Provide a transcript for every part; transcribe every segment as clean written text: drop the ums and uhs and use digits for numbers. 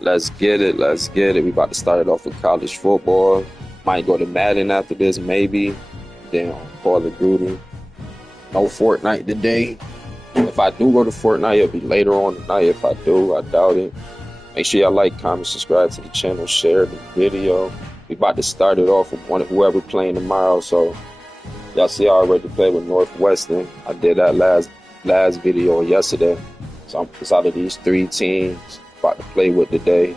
Let's get it. Let's get it. We about to start it off with college football. Might go to Madden after this, maybe. Then Call of Duty. No Fortnite today. If I do go to Fortnite, it'll be later on tonight. If I do, I doubt it. Make sure y'all like, comment, subscribe to the channel, share the video. We about to start it off with whoever playing tomorrow. So y'all see I already played with Northwestern. I did that last video yesterday. So it's out of these three teams about to play with today.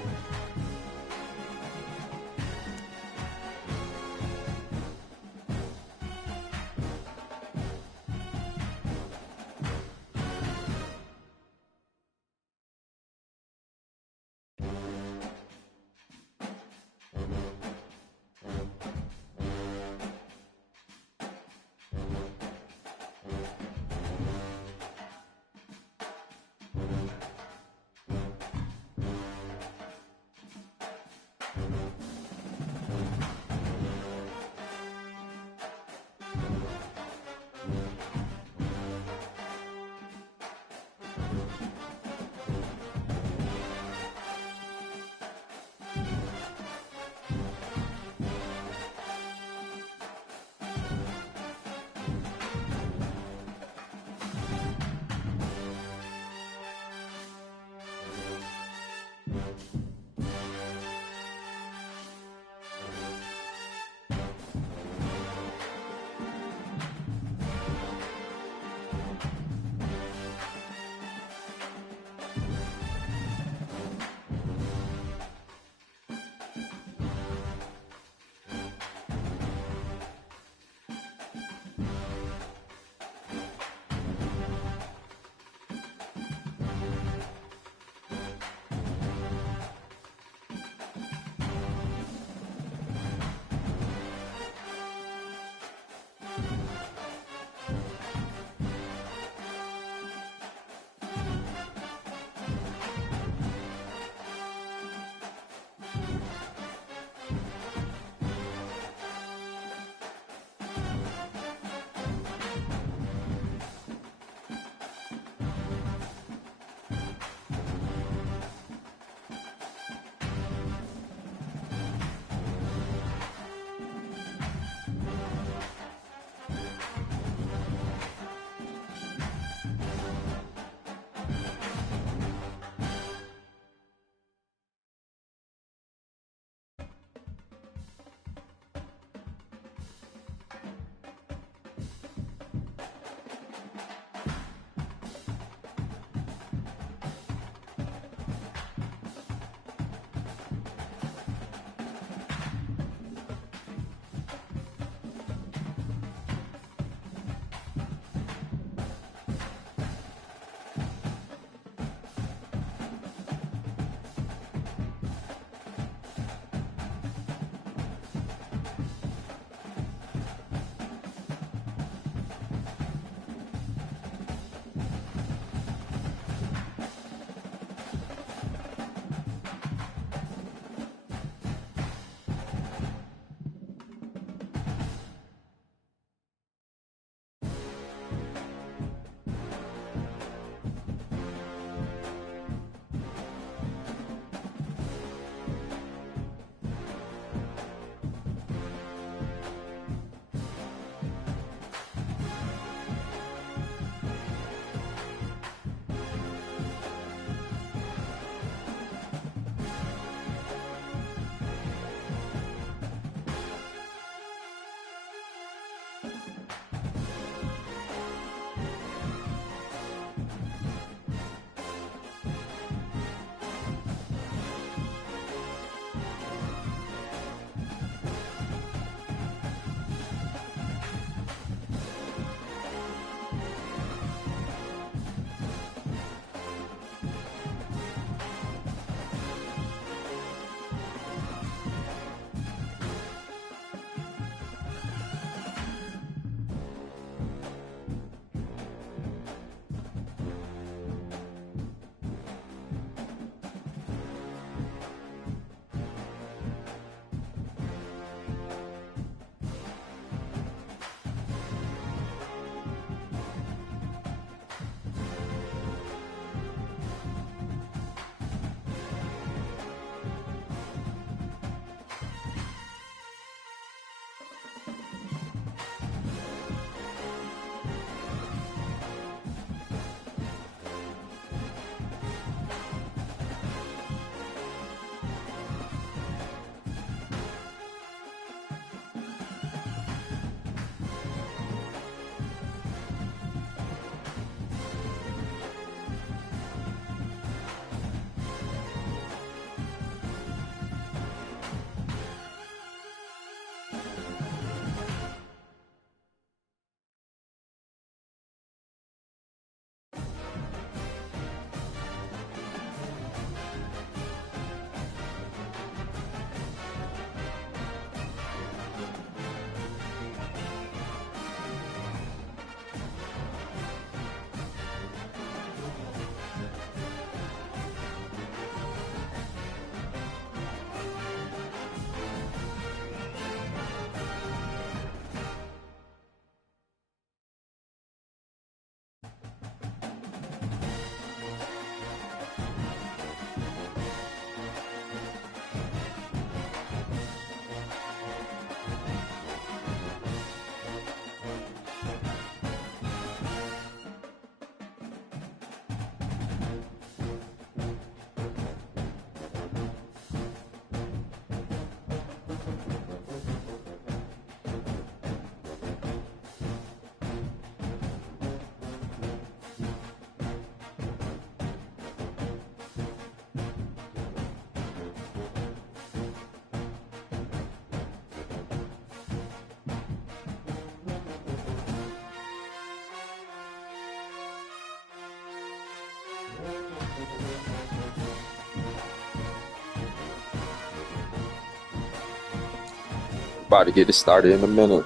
About to get it started in a minute.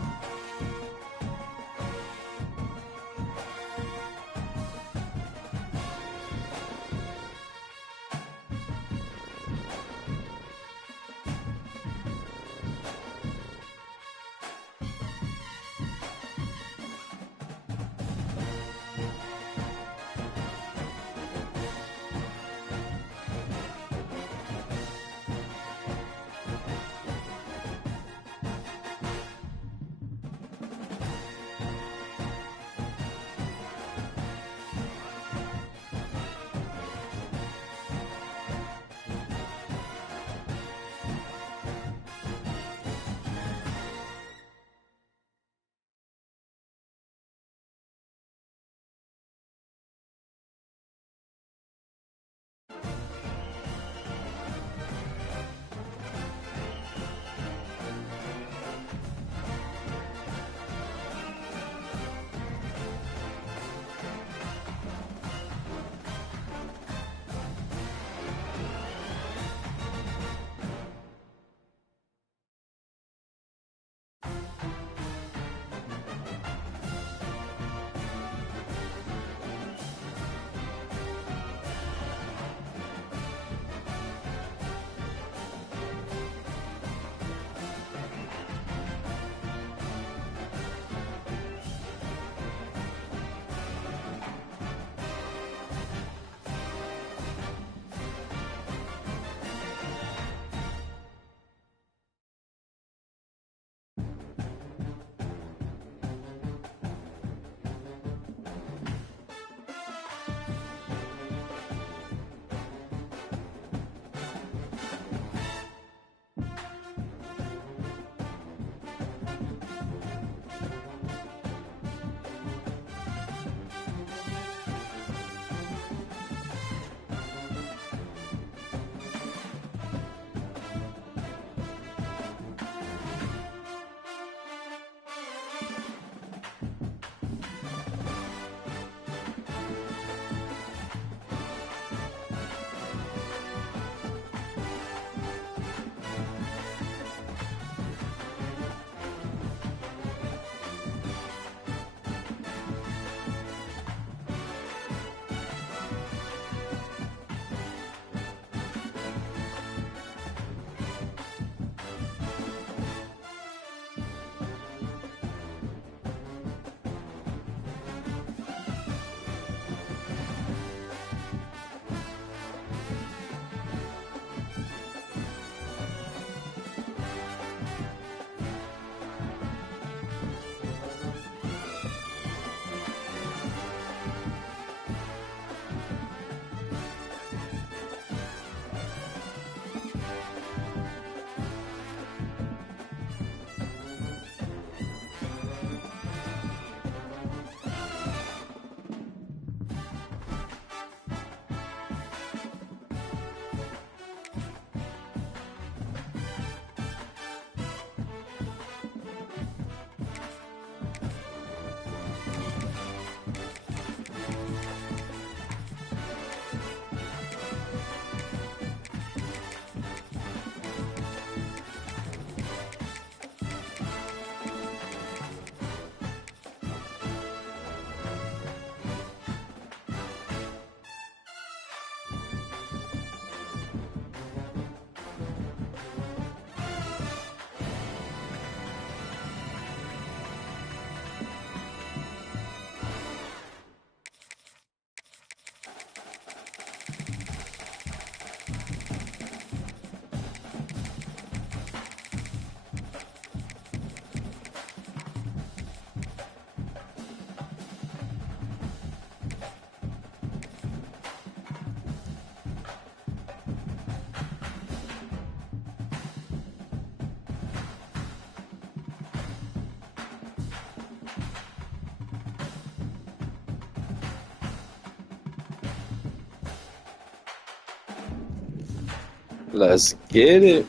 Let's get it.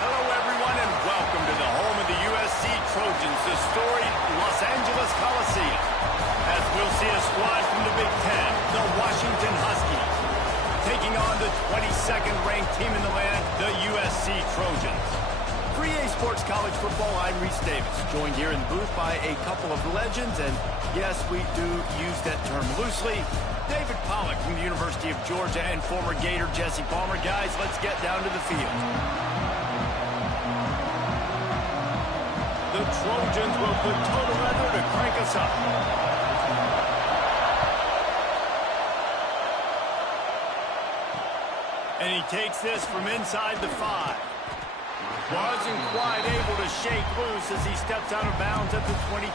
Hello, everyone, and welcome to the home of the USC Trojans, the storied Los Angeles Coliseum. taking on the 22nd ranked team in the land, the USC Trojans. For EA Sports College Football, I'm Reese Davis, joined here in the booth by a couple of legends, and yes, we do use that term loosely. David Pollack from the University of Georgia and former Gator Jesse Palmer. Guys, let's get down to the field. The Trojans will put total leather to crank us up. And he takes this from inside the 5. Wasn't quite able to shake loose as he steps out of bounds at the 22.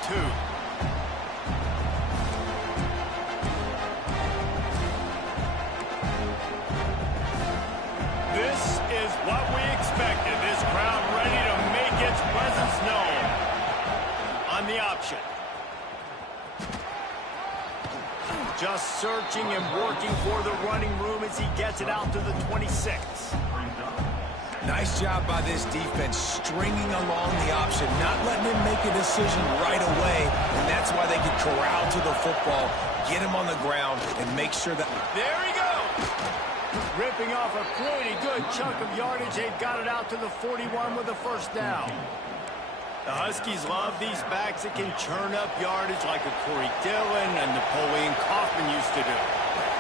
This is what we expected. This crowd ready to make its presence known. On the option. Just searching and working for the running room as he gets it out to the 26. Nice job by this defense, stringing along the option, not letting him make a decision right away, and that's why they can corral to the football, get him on the ground, and make sure that... There he goes! Ripping off a pretty good chunk of yardage. They've got it out to the 41 with a first down. The Huskies love these backs that can churn up yardage like a Corey Dillon and Napoleon Kaufman used to do.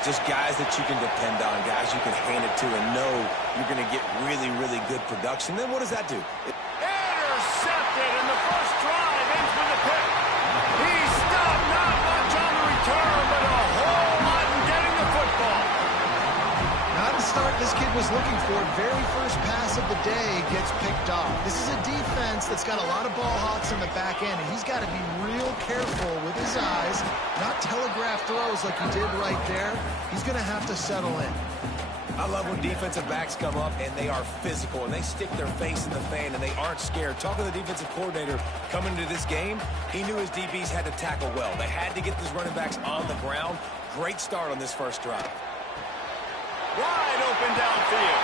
Just guys that you can depend on, guys you can hand it to and know you're going to get really, really good production. Then what does that do? Intercepted, and the first drive ends with a pick. He stopped not much on the return, but a whole lot in getting the football. Not the start this kid was looking for. Very first pass of the day gets picked off. This is a defense that's got a lot of ball hawks in the back end, and he's got to be real careful with his eyes, not telegraph throws like he did right there. He's going to have to settle in. I love when defensive backs come up and they are physical and they stick their face in the fan and they aren't scared. Talking to the defensive coordinator coming into this game, he knew his DBs had to tackle well. They had to get these running backs on the ground. Great start on this first drive. Wide open downfield.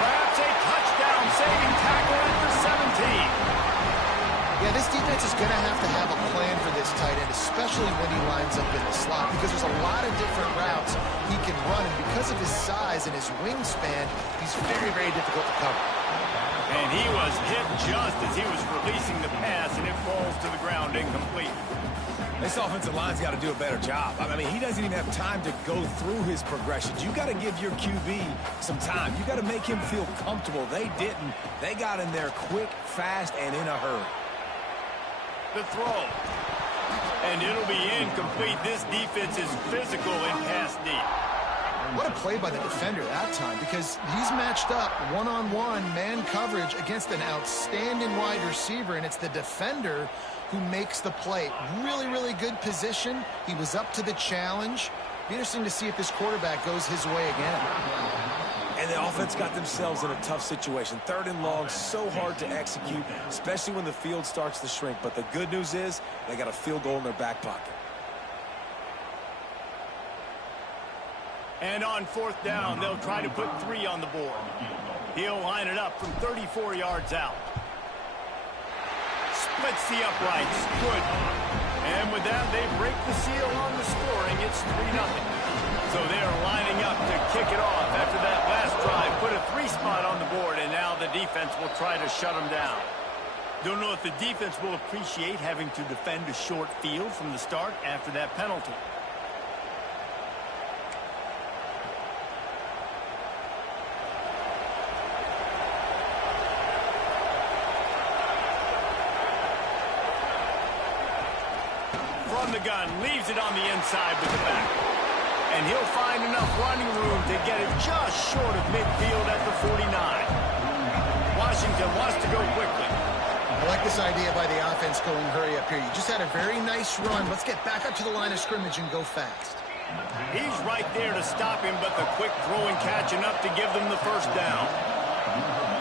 Perhaps a touchdown-saving tackle at the 17. Yeah, this defense is going to have a plan for this tight end, especially when he lines up in the slot, because there's a lot of different routes he can run, and because of his size and his wingspan, he's very, very difficult to cover. And he was hit just as he was releasing the pass, and it falls to the ground incomplete. This offensive line's got to do a better job. I mean, he doesn't even have time to go through his progressions. You got to give your QB some time. You got to make him feel comfortable. They didn't. They got in there quick, fast, and in a hurry. The throw. And it'll be incomplete. This defense is physical in pass deep. What a play by the defender that time, because he's matched up one-on-one man coverage against an outstanding wide receiver, and it's the defender who makes the play. Really, really good position. He was up to the challenge. Be interesting to see if this quarterback goes his way again. And the offense got themselves in a tough situation. 3rd and long, so hard to execute, especially when the field starts to shrink. But the good news is they got a field goal in their back pocket. And on 4th down, they'll try to put 3 on the board. He'll line it up from 34 yards out. Splits the uprights. Good. And with that, they break the seal on the scoring. It's 3-0. So they're lining up to kick it off after that last drive. Put a 3 spot on the board, and now the defense will try to shut them down. Don't know if the defense will appreciate having to defend a short field from the start after that penalty. From the gun, leaves it on the inside with the back. And he'll find enough running room to get it just short of midfield at the 49. Washington wants to go quickly. I like this idea by the offense going hurry up here. You just had a very nice run. Let's get back up to the line of scrimmage and go fast. He's right there to stop him, but the quick throw and catch enough to give them the first down.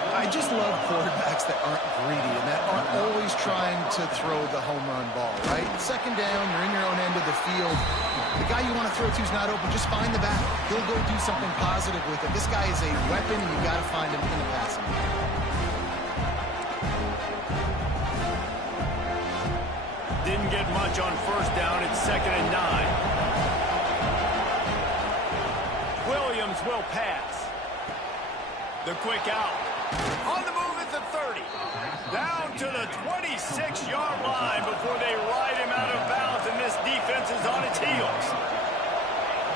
I just love quarterbacks that aren't greedy and that aren't always trying to throw the home run ball, right? 2nd down, you're in your own end of the field. The guy you want to throw to is not open. Just find the back. He'll go do something positive with it. This guy is a weapon, and you got to find him in the passing game. Didn't get much on 1st down. It's 2nd and 9. Williams defense will pass. The quick out. On the move at the 30. Down to the 26-yard line before they ride him out of bounds, and this defense is on its heels.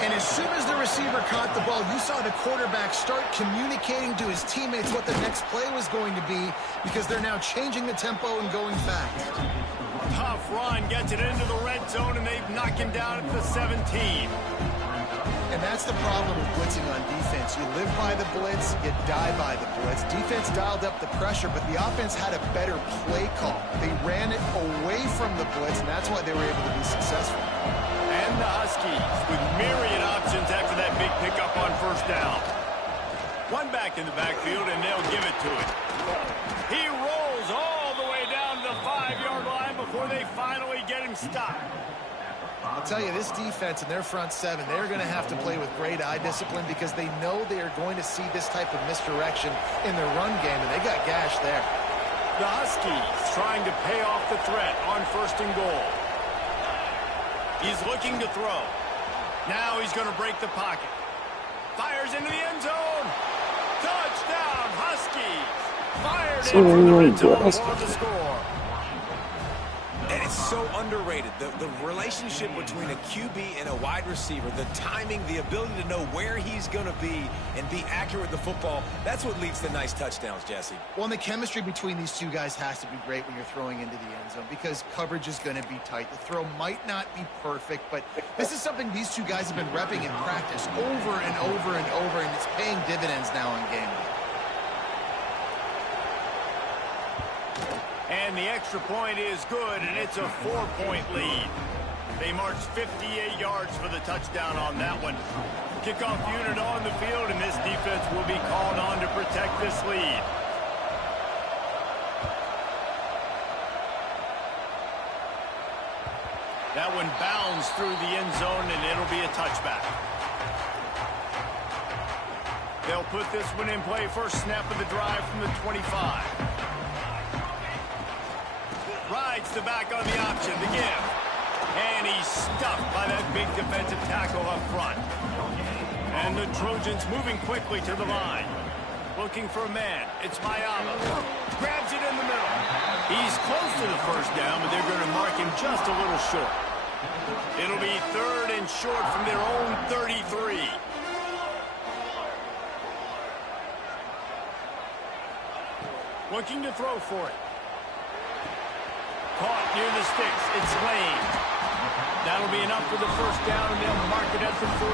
And as soon as the receiver caught the ball, you saw the quarterback start communicating to his teammates what the next play was going to be, because they're now changing the tempo and going fast. Tough run, gets it into the red zone, and they've knocked him down at the 17. And that's the problem with blitzing on defense. You live by the blitz, you die by the blitz. Defense dialed up the pressure, but the offense had a better play call. They ran it away from the blitz, and that's why they were able to be successful. And the Huskies with myriad options after that big pickup on first down. One back in the backfield, and they'll give it to him. He rolls all the way down to the 5-yard line before they finally get him stopped. I'll tell you, this defense and their front seven, they're going to have to play with great eye discipline because they know they are going to see this type of misdirection in their run game, and they got gashed there. The Huskies trying to pay off the threat on first and goal. He's looking to throw. Now he's going to break the pocket. Fires into the end zone. Touchdown, Huskies. Fired in from the red zone for the score. And it's so underrated. The relationship between a QB and a wide receiver, the timing, the ability to know where he's going to be and be accurate with the football, that's what leads to nice touchdowns, Jesse. Well, and the chemistry between these two guys has to be great when you're throwing into the end zone because coverage is going to be tight. The throw might not be perfect, but this is something these two guys have been repping in practice over and over and over, and it's paying dividends now in game day. And the extra point is good, and it's a 4-point lead. They march 58 yards for the touchdown on that one. Kickoff unit on the field, and this defense will be called on to protect this lead. That one bounds through the end zone, and it'll be a touchback. They'll put this one in play. First snap of the drive from the 25. Rides the back on the option, the give. And he's stuffed by that big defensive tackle up front. And the Trojans moving quickly to the line. Looking for a man. It's Mayala. Grabs it in the middle. He's close to the first down, but they're going to mark him just a little short. It'll be 3rd and short from their own 33. Looking to throw for it. Caught near the sticks. It's Lane. That'll be enough for the first down, and they'll mark it at the 48.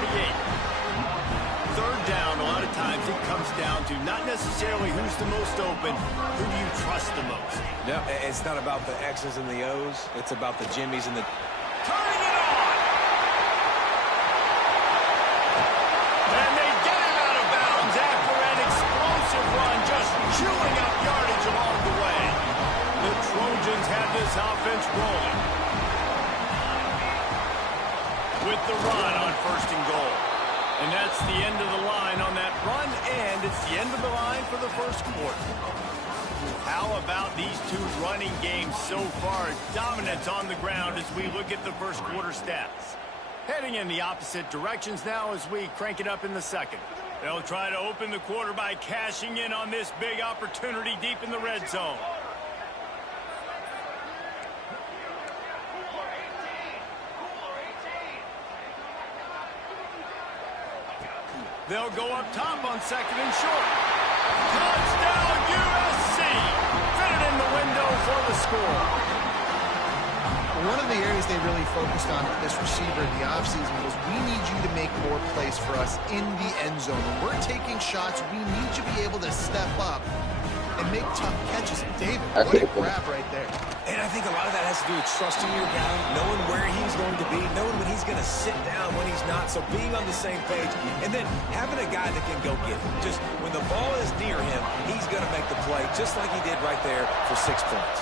3rd down, a lot of times it comes down to not necessarily who's the most open, who do you trust the most? No, it's not about the X's and the O's. It's about the Jimmies and the... Turning it on! And they get him out of bounds after an explosive run, just chewing up yardage along the way. The Trojans have this offense rolling. With the run on 1st and goal. And that's the end of the line on that run, and it's the end of the line for the first quarter. How about these two running games so far? Dominance on the ground as we look at the first quarter stats. Heading in the opposite directions now as we crank it up in the second. They'll try to open the quarter by cashing in on this big opportunity deep in the red zone. They'll go up top on 2nd and short. Touchdown, USC! Fit it in the window for the score. One of the areas they really focused on with this receiver in the offseason was we need you to make more plays for us in the end zone. When we're taking shots, we need you to be able to step up and make tough catches. And David, what a grab right there. And I think a lot of that has to do with trusting your guy, knowing where he's going to be, knowing when he's going to sit down, when he's not, so being on the same page, and then having a guy that can go get it. Just when the ball is near him, he's going to make the play, just like he did right there for 6 points.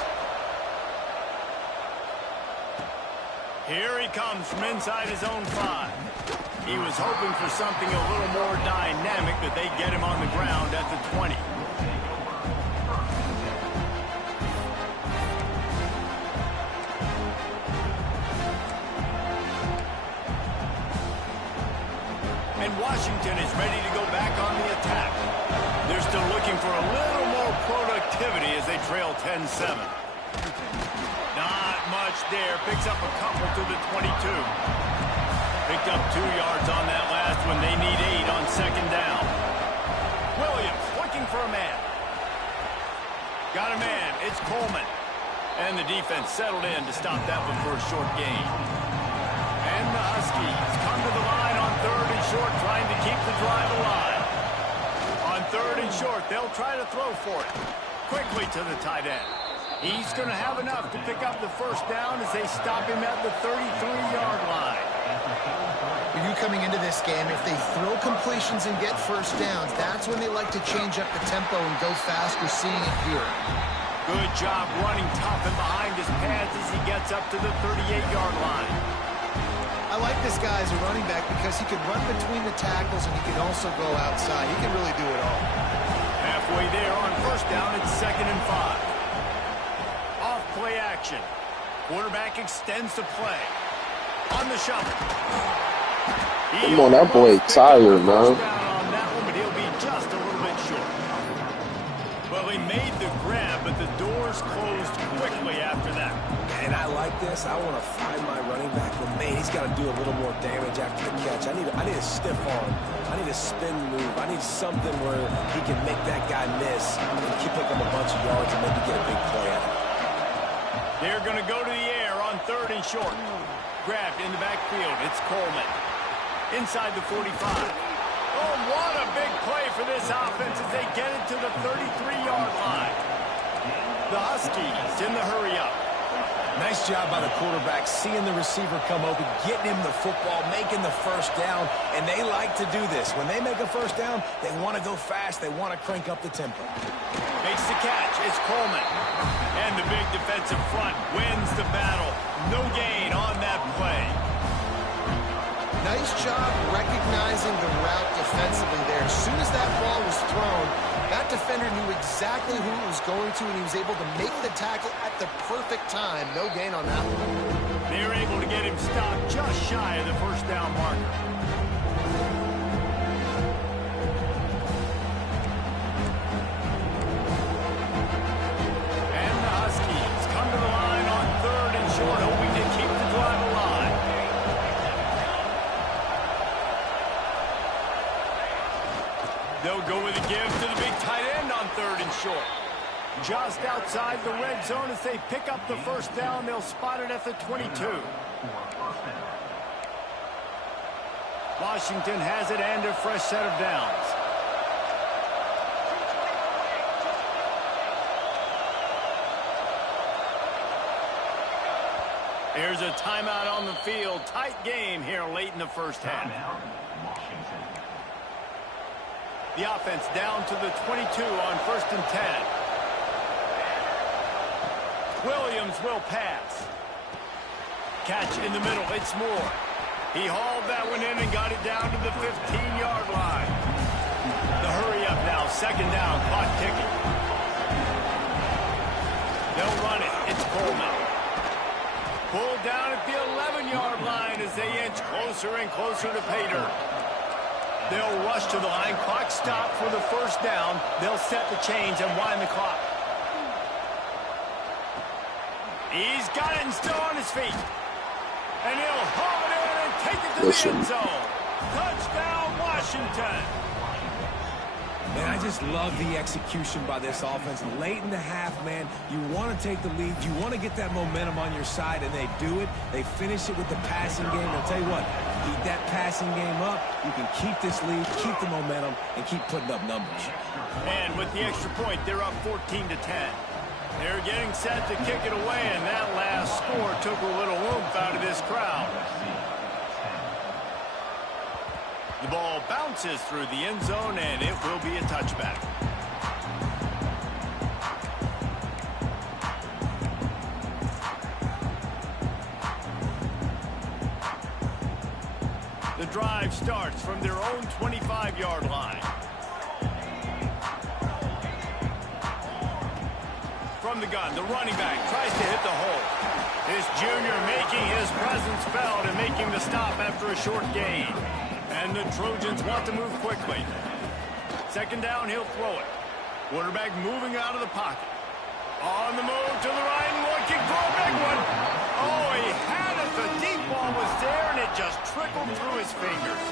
Here he comes from inside his own 5. He was hoping for something a little more dynamic, but they get him on the ground at the 20. And Washington is ready to go back on the attack. They're still looking for a little more productivity as they trail 10-7. Not much there. Picks up a couple to the 22. Picked up 2 yards on that last one. They need 8 on second down. Williams looking for a man. Got a man. It's Coleman. And the defense settled in to stop that one for a short gain. And the Huskies come to the line on 3rd and short, trying to keep the drive alive. On 3rd and short, they'll try to throw for it. Quickly to the tight end. He's going to have enough to pick up the first down as they stop him at the 33-yard line. For you coming into this game, if they throw completions and get first downs, that's when they like to change up the tempo and go fast. We're seeing it here. Good job running tough and behind his pads as he gets up to the 38-yard line. I like this guy as a running back because he can run between the tackles and he can also go outside. He can really do it all. Halfway there on first down, it's 2nd and 5. Off play action. Quarterback extends the play. On the shovel. Come on, that boy tired, man. On that one, but he'll be just a little bit short. Well, he made the grab, but the doors closed quickly after that. And I like this. I want to find my running back, but man, he's got to do a little more damage after the catch. I need a stiff arm. I need a spin move. I need something where he can make that guy miss and keep picking up a bunch of yards and maybe get a big play out of it. They're going to go to the air on 3rd and short. Grabbed in the backfield. It's Coleman. Inside the 45. Oh, what a big play for this offense as they get it to the 33-yard line. The Huskies in the hurry-up. Nice job by the quarterback, seeing the receiver come open, getting him the football, making the first down, and they like to do this. When they make a first down, they want to go fast. They want to crank up the tempo. Makes the catch. It's Coleman. And the big defensive front wins the battle. No gain on that play. Nice job recognizing the route defensively there. As soon as that ball was thrown, that defender knew exactly who it was going to, and he was able to make the tackle at the perfect time. No gain on that one. They were able to get him stopped just shy of the first down marker. And the Huskies come to the line on 3rd and short, hoping to keep the drive alive. They'll go with a give to the big tight end on 3rd and short. Just outside the red zone as they pick up the first down. They'll spot it at the 22. Washington has it and a fresh set of downs. There's a timeout on the field. Tight game here late in the first half. The offense down to the 22 on 1st and 10. Williams will pass. Catch in the middle. It's Moore. He hauled that one in and got it down to the 15-yard line. The hurry up now. 2nd down. Clock ticking. They'll run it. It's Coleman. Pulled down at the 11-yard line as they inch closer and closer to pay dirt. They'll rush to the line. Clock stop for the first down. They'll set the chains and wind the clock. He's got it and still on his feet. And he'll haul it in and take it to the end zone. Touchdown, Washington. Man, I just love the execution by this offense. Late in the half, man, you want to take the lead. You want to get that momentum on your side, and they do it. They finish it with the passing game. I'll tell you what, keep that passing game up. You can keep this lead, keep the momentum, and keep putting up numbers. And with the extra point, they're up 14-10. They're getting set to kick it away, and that last score took a little oomph out of this crowd. The ball bounces through the end zone, and it will be a touchback. The drive starts from their own 25-yard line. From the gun, the running back tries to hit the hole. This junior making his presence felt and making the stop after a short gain. And the Trojans want to move quickly. Second down, he'll throw it. Quarterback moving out of the pocket. On the move to the right, looking for a big one. Oh, he had it. The deep ball was there, and it just trickled through his fingers.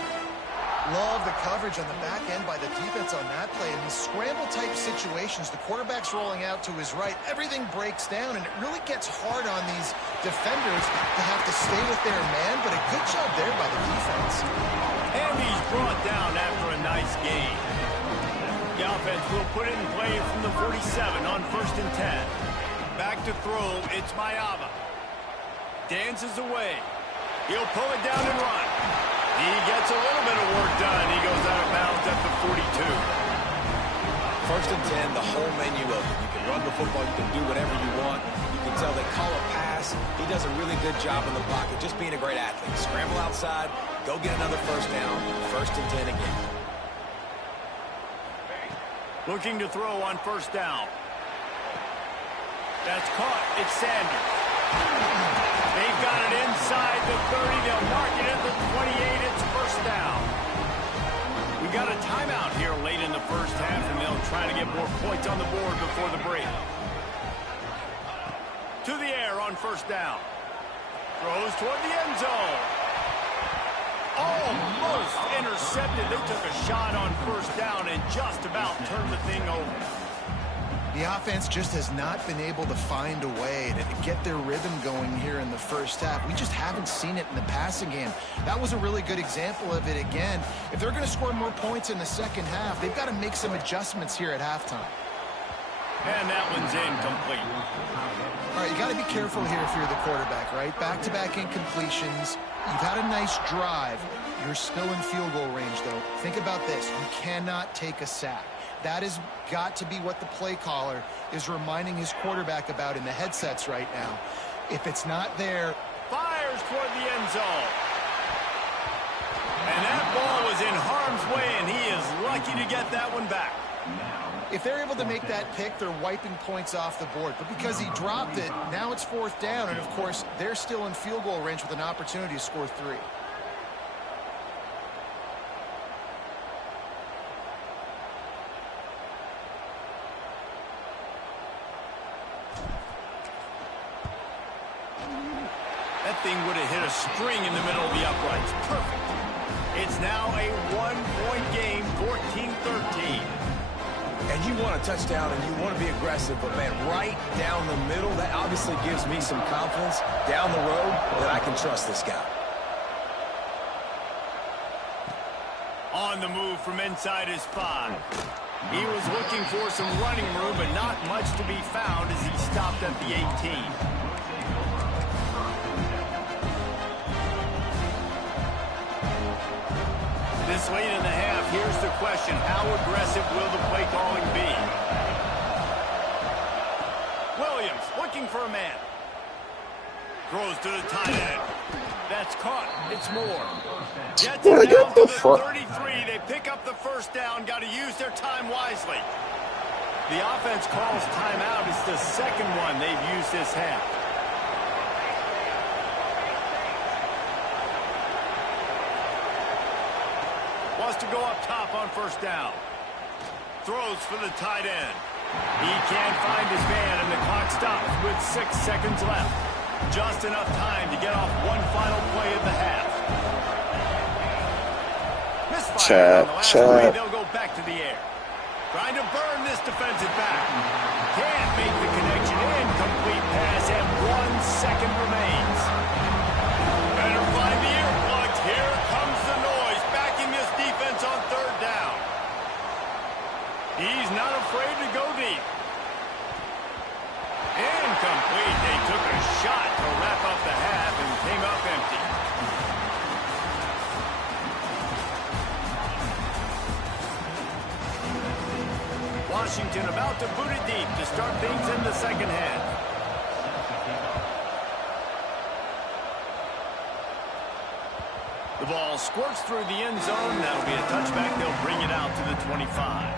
Love the coverage on the back end by the defense on that play. In these scramble-type situations, the quarterback's rolling out to his right. Everything breaks down, and it really gets hard on these defenders to have to stay with their man, but a good job there by the defense. And he's brought down after a nice gain. The offense will put it in play from the 47 on 1st and 10. Back to throw, it's Mayava. Dances away. He'll pull it down and run. He gets a little bit of work done. He goes out of bounds at the 42. 1st and 10, the whole menu open. You can run the football, you can do whatever you want. You can tell they call a pass. He does a really good job in the pocket, just being a great athlete. Scramble outside, go get another 1st down, 1st and 10 again. Looking to throw on 1st down. That's caught. It's Sanders. They've got it inside the 30. They'll mark it at the 28. It's 1st down. We got a timeout here late in the 1st half, and they'll try to get more points on the board before the break. To the air on 1st down. Throws toward the end zone. Almost intercepted. They took a shot on 1st down and just about turned the thing over. The offense just has not been able to find a way to get their rhythm going here in the 1st half. We just haven't seen it in the passing game. That was a really good example of it again. If they're going to score more points in the 2nd half, they've got to make some adjustments here at halftime. And that one's incomplete. All right, you got to be careful here if you're the quarterback, right? Back-to-back incompletions. You've had a nice drive. You're still in field goal range, though. Think about this. You cannot take a sack. That has got to be what the play caller is reminding his quarterback about in the headsets right now. If it's not there... Fires toward the end zone. And that ball was in harm's way, and he is lucky to get that one back. If they're able to make that pick, they're wiping points off the board. But because he dropped it, now it's 4th down. And, of course, they're still in field goal range with an opportunity to score 3. That thing would have hit a string in the middle of the uprights. Perfect. It's now a 1-point game, 14-13. And you want a touchdown and you want to be aggressive, but, man, right down the middle, that obviously gives me some confidence down the road that I can trust this guy. On the move from inside his 5. He was looking for some running room, but not much to be found as he stopped at the 18. This late in the half, here's the question. How aggressive will the play calling be? Williams looking for a man. Throws to the tight end. That's caught. It's Moore. Gets it down to the 33. They pick up the 1st down. Got to use their time wisely. The offense calls timeout. It's the 2nd one they've used this half. Wants to go up top on 1st down. Throws for the tight end. He can't find his man, and the clock stops with 6 seconds left. Just enough time to get off one final play of the half. Misfire on the last play. They'll go back to the air. Trying to burn this defensive back. Can't make the connection. Incomplete pass, and 1 second remains. Better find the earplugs. Here comes the noise, backing this defense on 3rd down. He's not afraid to go deep. Incomplete. They took a shot to wrap up the half and came up empty. Washington about to boot it deep to start things in the 2nd half. The ball squirts through the end zone. That'll be a touchback. They'll bring it out to the 25.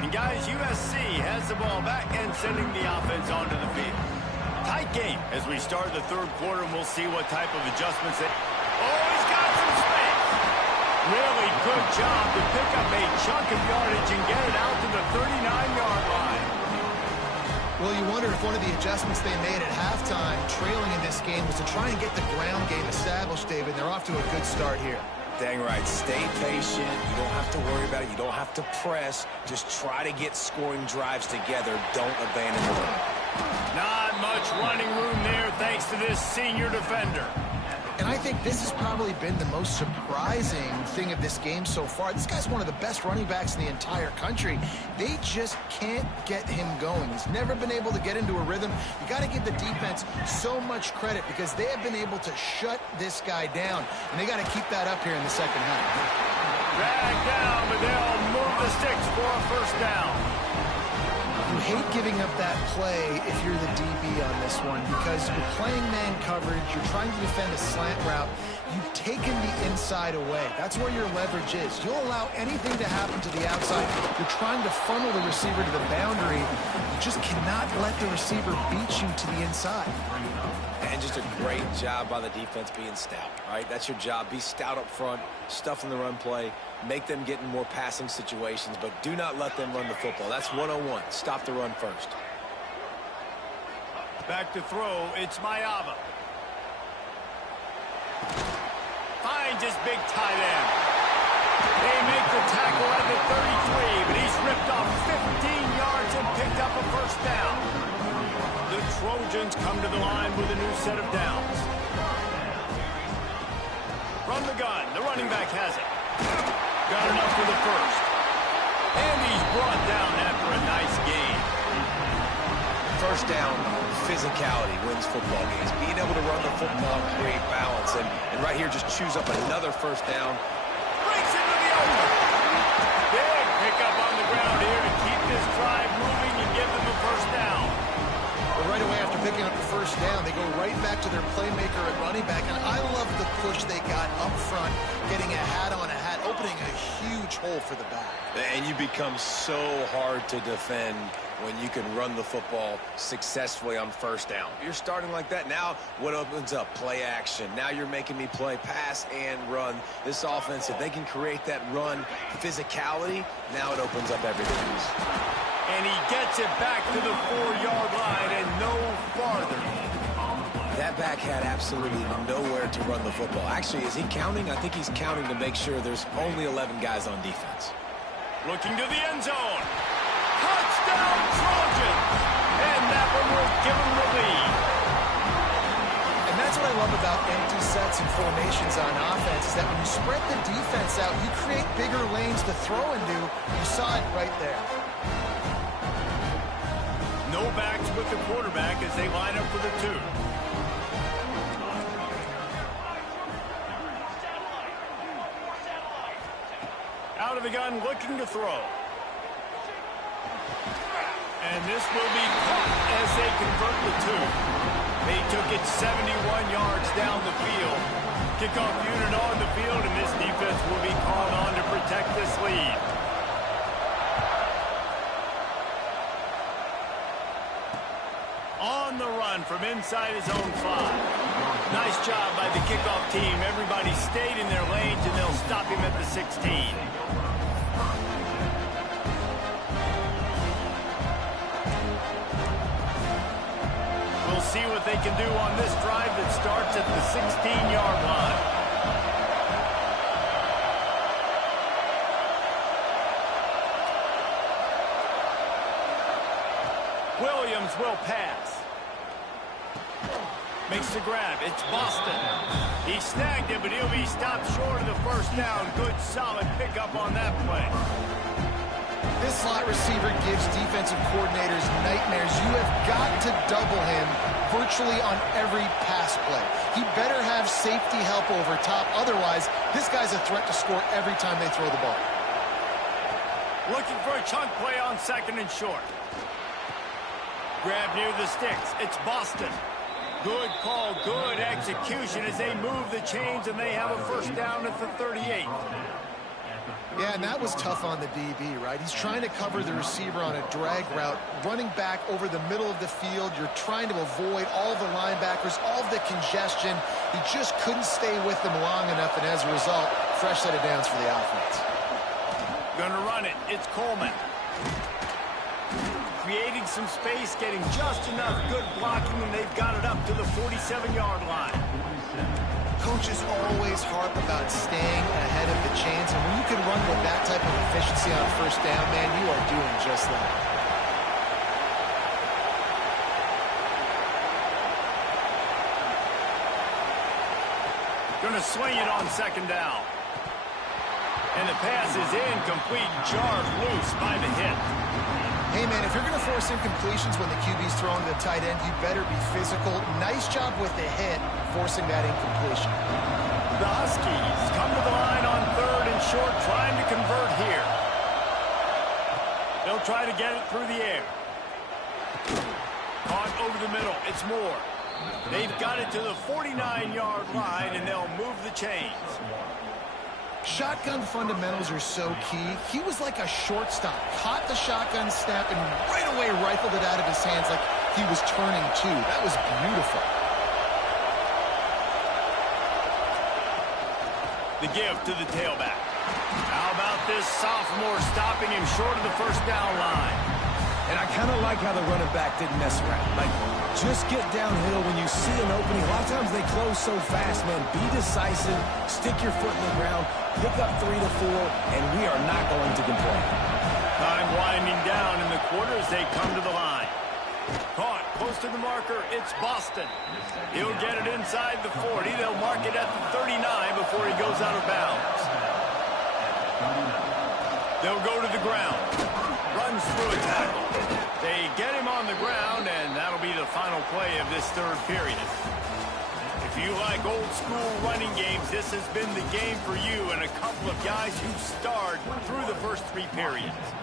And guys, USC has the ball back and sending the offense onto the field. Tight game as we start the 3rd quarter, and we'll see what type of adjustments they... Oh, he's got some Really good job to pick up a chunk of yardage and get it out to the 39-yard line. Well, you wonder if one of the adjustments they made at halftime, trailing in this game, was to try and get the ground game established, David. They're off to a good start here. Dang right. Stay patient. You don't have to worry about it. You don't have to press. Just try to get scoring drives together. Don't abandon the run. Not much running room there thanks to this senior defender. And I think this has probably been the most surprising thing of this game so far. This guy's one of the best running backs in the entire country. They just can't get him going. He's never been able to get into a rhythm. You got to give the defense so much credit because they have been able to shut this guy down. And they got to keep that up here in the second half. Dragged down, but they'll move the sticks for a first down. You hate giving up that play if you're the DB on this one because you're playing man coverage, you're trying to defend a slant route, you've taken the inside away. That's where your leverage is. You'll allow anything to happen to the outside. You're trying to funnel the receiver to the boundary. You just cannot let the receiver beat you to the inside. And just a great job by the defense being stout, right? That's your job. Be stout up front, stuff in the run play, make them get in more passing situations, but do not let them run the football. That's 101. Stop the run first. Back to throw, it's Mayava. Finds his big tight end. They make the tackle at the 33, but he's ripped off 15 yards and picked up a first down. The Trojans come to the line with a new set of downs. From the gun, the running back has it. Got enough for the first. And he's brought down after a nice gain. First down, physicality wins football games. Being able to run the football, create balance, and right here just choose up another first down. Breaks into the open. Big pickup on the ground here to keep this drive moving and give them a first down. But right away after picking up the first down, they go right back to their playmaker at running back. And I love the push they got up front, getting a hat on a hat, opening a huge hole for the back. And you become so hard to defend when you can run the football successfully on first down. You're starting like that. Now what opens up? Play action. Now you're making me play pass and run. This offense, if they can create that run physicality, now it opens up everything else. And he gets it back to the 4-yard line and no farther. That back had absolutely nowhere to run the football. Actually, is he counting? I think he's counting to make sure there's only 11 guys on defense. Looking to the end zone. Touchdown, Trojans! And that one will give them the lead. And that's what I love about empty sets and formations on offense, is that when you spread the defense out, you create bigger lanes to throw into. You saw it right there. No backs with the quarterback as they line up for the 2. Out of the gun, looking to throw. And this will be caught as they convert the 2. They took it 71 yards down the field. Kickoff unit on the field, and this defense will be called on to protect this lead. On the run from inside his own 5. Nice job by the kickoff team. Everybody stayed in their lanes, and they'll stop him at the 16. We'll see what they can do on this drive that starts at the 16-yard line. Williams will pass. Makes the grab. It's Boston. He snagged it, but he'll be stopped short of the first down. Good, solid pickup on that play. This slot receiver gives defensive coordinators nightmares. You have got to double him virtually on every pass play. He better have safety help over top. Otherwise, this guy's a threat to score every time they throw the ball. Looking for a chunk play on 2nd and short. Grab near the sticks. It's Boston. Good call, good execution as they move the chains, and they have a first down at the 38. Yeah, and that was tough on the DB, right? He's trying to cover the receiver on a drag route, running back over the middle of the field. You're trying to avoid all the linebackers, all of the congestion. He just couldn't stay with them long enough, and as a result, fresh set of downs for the offense. Gonna run it. It's Coleman. Creating some space, getting just enough good blocking, and they've got it up to the 47-yard line. Coaches always harp about staying ahead of the chains, and when you can run with that type of efficiency on first down, man, you are doing just that. Gonna swing it on second down. And the pass is incomplete, jarred loose by the hit. Hey, man, if you're going to force incompletions when the QB's throwing to the tight end, you better be physical. Nice job with the hit, forcing that incompletion. The Huskies come to the line on 3rd and short, trying to convert here. They'll try to get it through the air. Caught over the middle. It's Moore. They've got it to the 49-yard line, and they'll move the chains. Shotgun fundamentals are so key. He was like a shortstop. Caught the shotgun snap and right away rifled it out of his hands like he was turning two. That was beautiful. The give to the tailback. How about this sophomore stopping him short of the first down line? And I kind of like how the running back didn't mess around. Like, just get downhill when you see an opening. A lot of times they close so fast, man. Be decisive, stick your foot in the ground, pick up 3 to 4, and we are not going to complain. Time winding down in the quarter as they come to the line. Caught close to the marker. It's Boston. He'll get it inside the 40. They'll mark it at the 39 before he goes out of bounds. They'll go to the ground. Runs through a tackle. They get him on the ground, and that'll be the final play of this 3rd period. If you like old-school running games, this has been the game for you and a couple of guys who starred through the first 3 periods.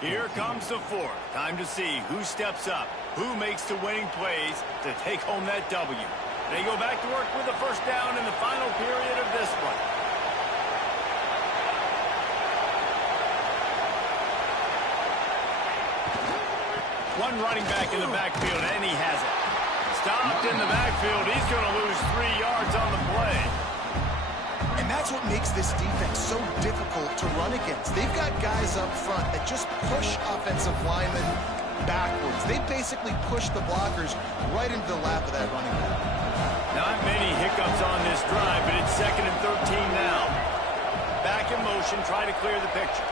Here comes the 4th. Time to see who steps up, who makes the winning plays to take home that W. They go back to work with the first down in the final period of this one. One running back in the backfield, and he has it. Stopped in the backfield. He's going to lose 3 yards on the play. And that's what makes this defense so difficult to run against. They've got guys up front that just push offensive linemen backwards. They basically push the blockers right into the lap of that running back. Not many hiccups on this drive, but it's 2nd and 13 now. Back in motion, try to clear the picture.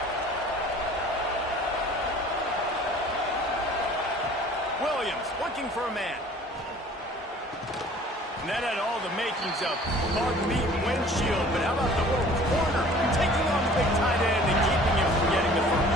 Williams looking for a man. And that had all the makings of hard meat windshield, but how about the little corner taking on the big tight end and keeping him from getting the first?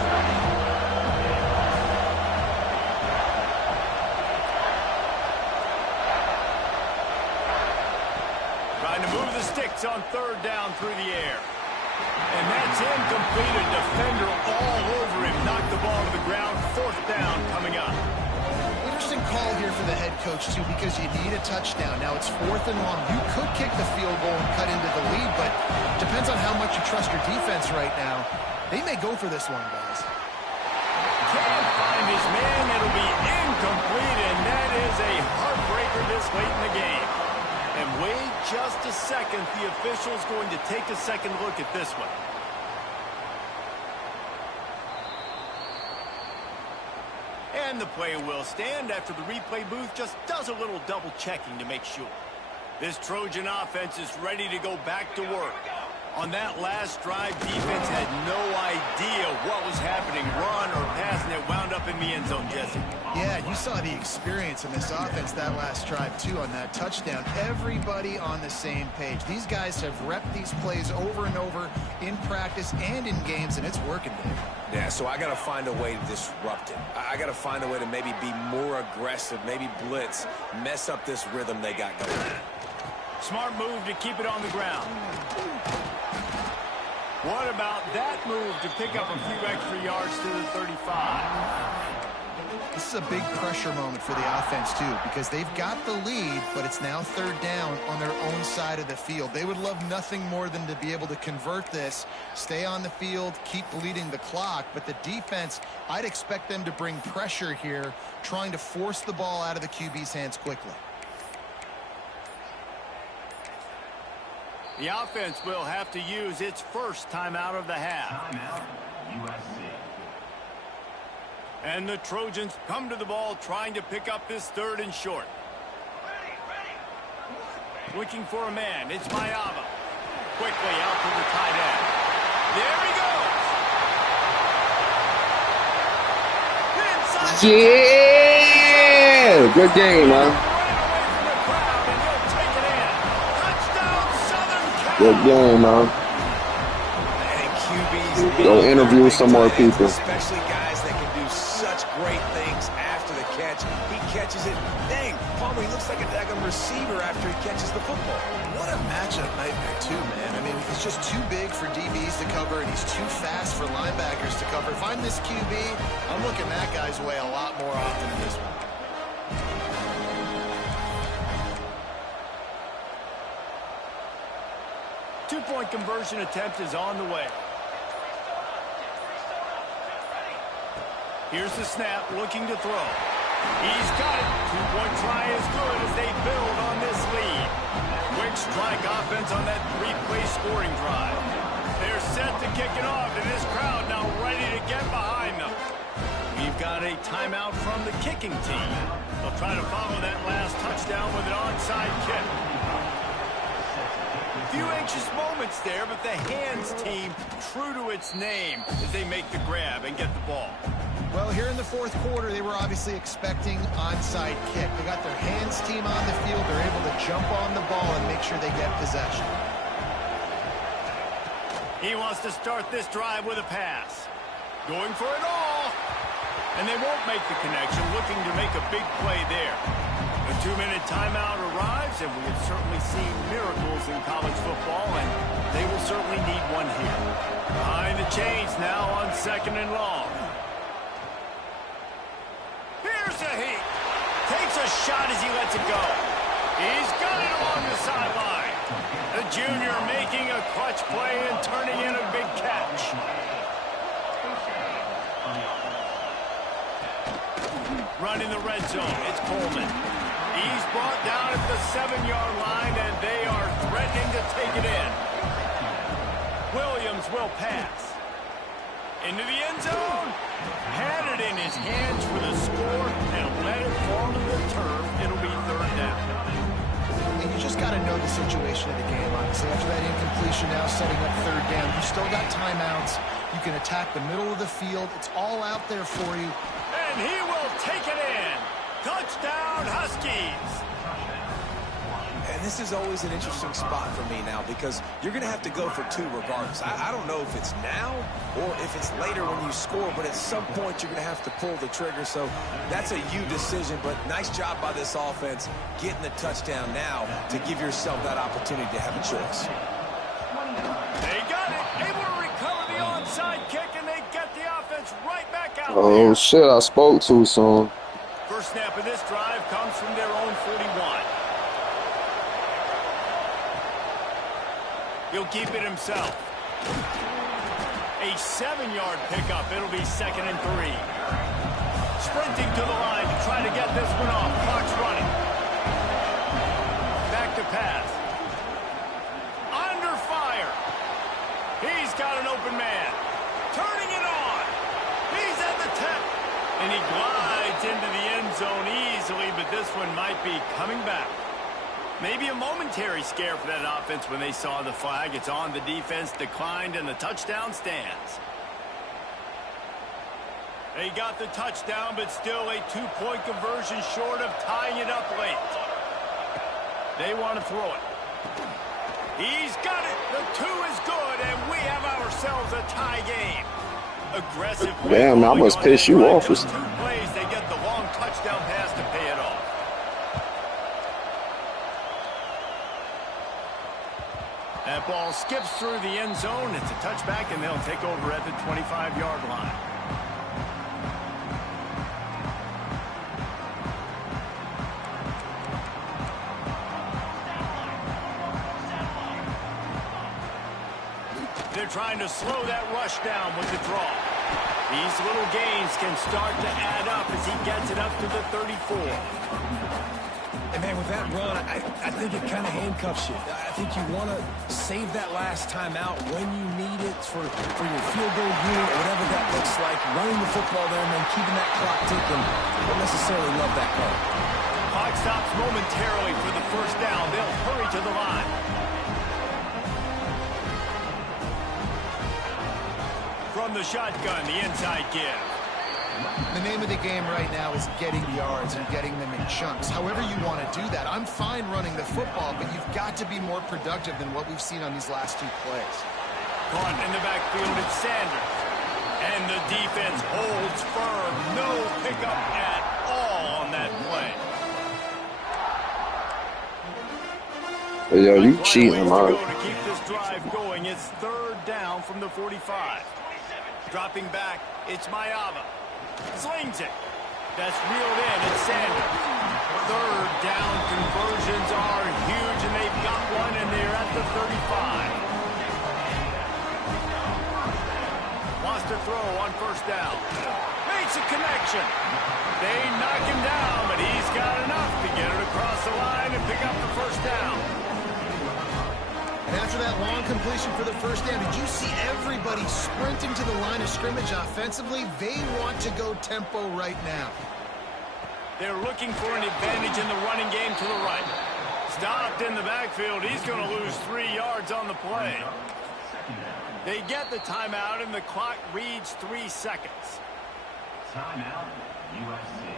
Trying to move the sticks on 3rd down through the air. And that's incomplete. A defender all over him. Knocked the ball to the ground. 4th down coming up. Interesting call here for the head coach, too, because you need a touchdown. Now, it's 4th and long. You could kick the field goal and cut into the lead, but depends on how much you trust your defense right now. They may go for this one, guys. Can't find his man. It'll be incomplete, and that is a heartbreaker this late in the game. And wait just a second. The official's going to take a second look at this one. And the play will stand after the replay booth just does a little double checking to make sure. This Trojan offense is ready to go back to work. On that last drive, defense had no idea what was happening, run or pass, and it wound up in the end zone, Jesse. Yeah, you saw the experience in this offense that last drive, too, on that touchdown. Everybody on the same page. These guys have repped these plays over and over in practice and in games, and it's working, Dave. Yeah, so I got to find a way to disrupt it. I got to find a way to maybe be more aggressive, maybe blitz, mess up this rhythm they got going. Smart move to keep it on the ground. What about that move to pick up a few extra yards to the 35? This is a big pressure moment for the offense, too, because they've got the lead, but it's now 3rd down on their own side of the field. They would love nothing more than to be able to convert this, stay on the field, keep bleeding the clock, but the defense, I'd expect them to bring pressure here, trying to force the ball out of the QB's hands quickly. The offense will have to use its first timeout of the half. Timeout, USC. And the Trojans come to the ball trying to pick up this 3rd and short. Looking for a man. It's Mayava. Quickly out to the tight end. There he goes. Yeah! Good game, man. Good game, man. And QBs Go interview some more people. Especially guys that can do such great things after the catch. He catches it. Dang, Palmer, he looks like a daggum receiver after he catches the football. What a matchup nightmare, too, man. I mean, he's just too big for DBs to cover, and he's too fast for linebackers to cover. If I'm this QB, I'm looking that guy's way a lot more often than this one. Two-point conversion attempt is on the way. Here's the snap, looking to throw. He's got it. Two-point try is good as they build on this lead. Quick strike offense on that 3-play scoring drive. They're set to kick it off, and this crowd now ready to get behind them. We've got a timeout from the kicking team. They'll try to follow that last touchdown with an onside kick. A few anxious moments there, but the hands team true to its name as they make the grab and get the ball. Well, here in the 4th quarter, they were obviously expecting onside kick. They got their hands team on the field. They're able to jump on the ball and make sure they get possession. He wants to start this drive with a pass. Going for it all. And they won't make the connection, looking to make a big play there. The 2-minute timeout arrives, and we have certainly seen miracles in college football, and they will certainly need one here. Behind the chains now on 2nd and long. Here's a heat. Takes a shot as he lets it go. He's got it along the sideline. The junior making a clutch play and turning in a big catch. Running the red zone, it's Coleman. He's brought down at the 7-yard line, and they are threatening to take it in. Williams will pass. Into the end zone. Had it in his hands for the score and let it fall to the turf. It'll be 3rd down. And you just got to know the situation of the game, honestly. After that incompletion now setting up 3rd down, you still got timeouts. You can attack the middle of the field. It's all out there for you. And he will take it in. Touchdown, Huskies. And this is always an interesting spot for me now because you're going to have to go for 2 regardless. I don't know if it's now or if it's later when you score, but at some point you're going to have to pull the trigger. So that's a you decision, but nice job by this offense getting the touchdown now to give yourself that opportunity to have a choice. They got it. Able to recover the onside kick, and they get the offense right back out there. Oh, shit, I spoke too soon. First snap of this drive comes from their own 41. He'll keep it himself. A 7-yard pickup. It'll be 2nd and 3. Sprinting to the line to try to get this one off. Clock's running. Back to pass. Under fire. He's got an open man. Turning it on. He's at the 10. And he glides into the end zone easily, but this one might be coming back. Maybe a momentary scare for that offense when they saw the flag. It's on, the defense declined, and the touchdown stands. They got the touchdown, but still a 2-point conversion short of tying it up late. They want to throw it. He's got it. The 2 is good, and we have ourselves a tie game. Aggressive. Damn, I must piss you off. Just 2 plays, they get the long touchdown pass to pay it off. That ball skips through the end zone. It's a touchback, and they'll take over at the 25-yard line. They're trying to slow that rush down with the draw. These little gains can start to add up as he gets it up to the 34. And, man, with that run, I think it kind of handcuffs you. I think you want to save that last time out when you need it for your field goal unit or whatever that looks like. Running the football there and then keeping that clock ticking. I don't necessarily love that call. Clock stops momentarily for the first down. They'll hurry to the line. From the shotgun, the inside give. The name of the game right now is getting yards and getting them in chunks. However you want to do that. I'm fine running the football, but you've got to be more productive than what we've seen on these last 2 plays. Caught in the backfield, it's Sanders. And the defense holds firm. No pickup at all on that play. Hey, yo, you cheating, man. To keep this drive going, it's 3rd down from the 45. Dropping back, it's Mayava. Slings it. That's reeled in. It's Sanders. 3rd down conversions are huge, and they've got one, and they're at the 35. Wants to throw on 1st down. Makes a connection. They knock him down, but he's got enough to get it across the line and pick up the 1st down. And after that long completion for the 1st down, did you see everybody sprinting to the line of scrimmage offensively? They want to go tempo right now. They're looking for an advantage in the running game to the right. Stopped in the backfield. He's going to lose 3 yards on the play. They get the timeout, and the clock reads 3 seconds. Timeout, USC.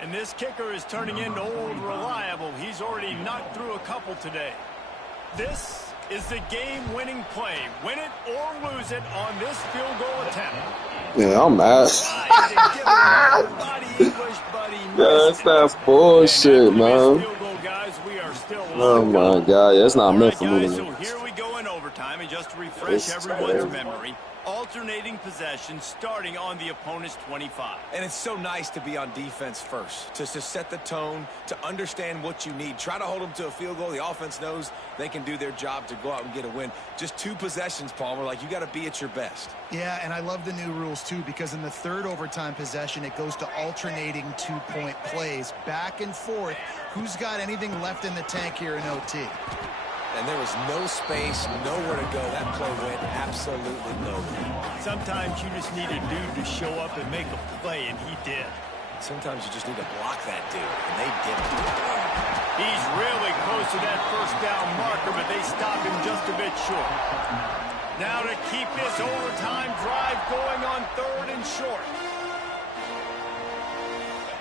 And this kicker is turning into old reliable. He's already knocked through a couple today. This is the game-winning play. Win it or lose it on this field goal attempt. Yeah, I'm mad. That's bullshit, man. Oh my God, that's not meant for me. So here we go in overtime, and just to refresh everyone's memory, alternating possession starting on the opponent's 25. And it's so nice to be on defense first, to set the tone, to understand what you need. Try to hold them to a field goal. The offense knows they can do their job to go out and get a win. Just 2 possessions, Palmer. Like, you got to be at your best. Yeah, and I love the new rules, too, because in the 3rd overtime possession, it goes to alternating 2-point plays, back and forth. Who's got anything left in the tank here in OT? And there was no space, nowhere to go. That play went absolutely nowhere. Sometimes you just need a dude to show up and make a play, and he did. Sometimes you just need to block that dude, and they didn't. He's really close to that 1st down marker, but they stop him just a bit short. Now to keep this overtime drive going on 3rd and short.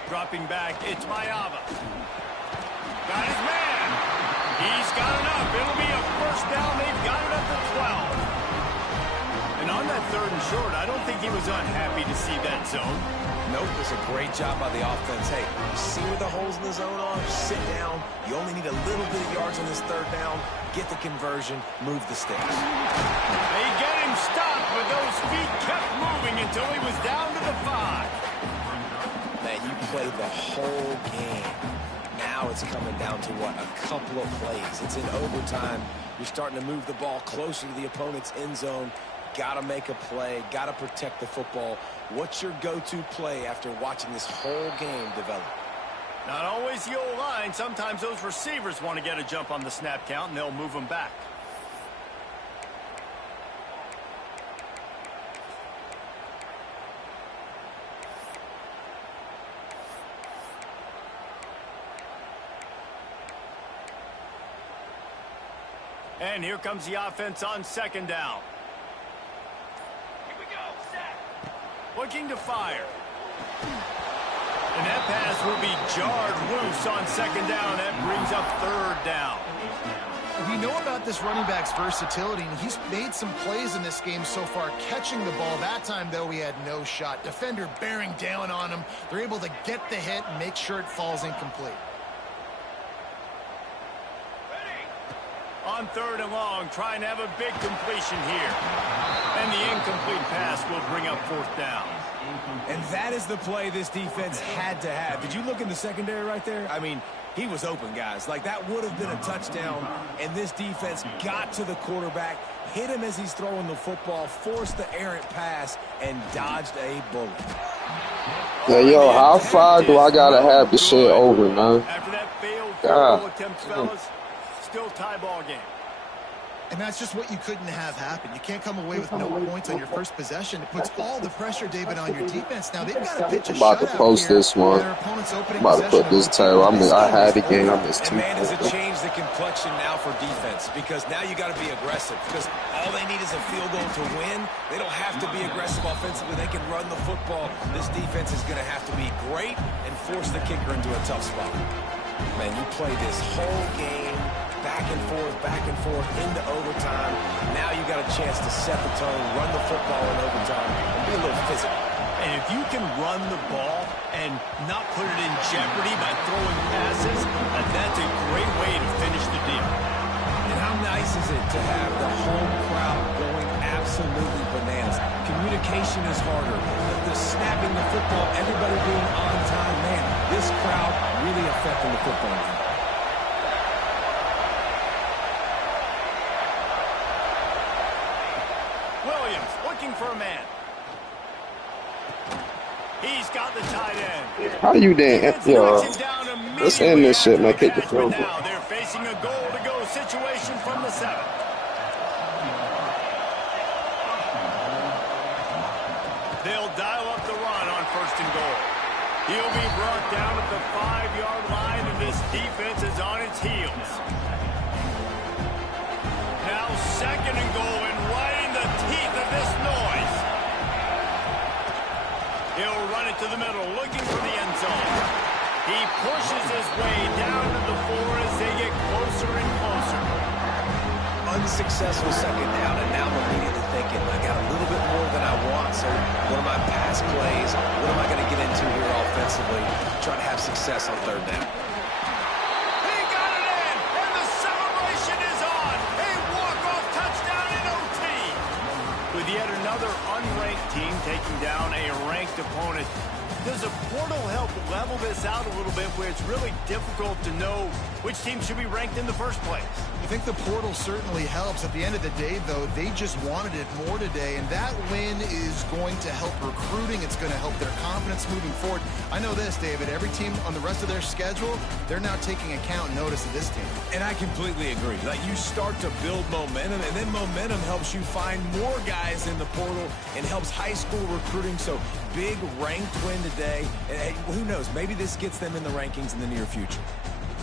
Dropping back, it's Mayava. Got his man. He's got enough. It'll be a 1st down. They've got it at the 12. And on that 3rd and short, I don't think he was unhappy to see that zone. Nope, it's a great job by the offense. Hey, you see where the holes in the zone are? Sit down. You only need a little bit of yards on this 3rd down. Get the conversion. Move the sticks. They get him stopped, but those feet kept moving until he was down to the 5. Man, you played the whole game. Now it's coming down to, what, a couple of plays. It's in overtime. You're starting to move the ball closer to the opponent's end zone. Got to make a play. Got to protect the football. What's your go-to play after watching this whole game develop? Not always the old line. Sometimes those receivers want to get a jump on the snap count, and they'll move them back. And here comes the offense on 2nd down. Here we go, set. Looking to fire. And that pass will be jarred loose on 2nd down. That brings up 3rd down. We know about this running back's versatility, and he's made some plays in this game so far, catching the ball. That time, though, he had no shot. Defender bearing down on him. They're able to get the hit and make sure it falls incomplete. On 3rd and long, trying to have a big completion here. And the incomplete pass will bring up 4th down. And that is the play this defense had to have. Did you look in the secondary right there? I mean, he was open, guys. Like, that would have been a touchdown, and this defense got to the quarterback, hit him as he's throwing the football, forced the errant pass, and dodged a bullet. Hey, yo, how far do I gotta have the shit over, man? After that failed field God. goal attempt, fellas, still tie ball game. And that's just what you couldn't have happen. You can't come away with no points on your first possession. It puts all the pressure, David, on your defense. Now they've got to pitch a About to shutout post here this one. on their opponent's opening I'm about to put this possession. title. I had the game. I missed And two. man, does it change the complexion now for defense, because now you got to be aggressive, because all they need is a field goal to win. They don't have to be aggressive offensively. They can run the football. This defense is going to have to be great and force the kicker into a tough spot. Man, you play this whole game back and forth into overtime. Now you got a chance to set the tone, run the football in overtime, and be a little physical. And if you can run the ball and not put it in jeopardy by throwing passes, that's a great way to finish the deal. And how nice is it to have the home crowd going absolutely bananas? Communication is harder. The snapping the football, everybody being on time. Man, this crowd really affecting the football game. Williams looking for a man. He's got the tight end. How you damn? Yo, Knocks him down let's end this shit, man. immediately Kick the after field the goal. catch, but now they're facing a goal-to-go situation from the 7. They'll dial up the run on 1st and goal. He'll be brought down at the 5-yard line, and this defense is on its heels. Now 2nd and goal, and right in the teeth of this noise. He'll run it to the middle, looking for the end zone. He pushes his way down to the 4 as they get closer and closer. Unsuccessful 2nd down, and now I'm immediately thinking, I got a little bit more than I want, so what are my pass plays? What am I going to get into here offensively? Try to have success on 3rd down. He got it in, and the celebration is on. A walk-off touchdown in OT. With yet another unranked team taking down a ranked opponent, does a portal help level this out a little bit where it's really difficult to know which team should be ranked in the first place? I think the portal certainly helps. At the end of the day, though, they just wanted it more today, and that win is going to help recruiting. It's going to help their confidence moving forward. I know this, David. Every team on the rest of their schedule, they're now taking account and notice of this team. And I completely agree. Like, you start to build momentum, and then momentum helps you find more guys in the portal and helps high school recruiting. So big ranked win today. And who knows, maybe this gets them in the rankings in the near future.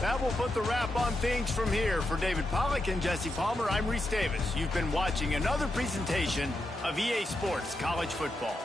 That will put the wrap on things from here. For David Pollack and Jesse Palmer, I'm Reese Davis. You've been watching another presentation of EA Sports College Football.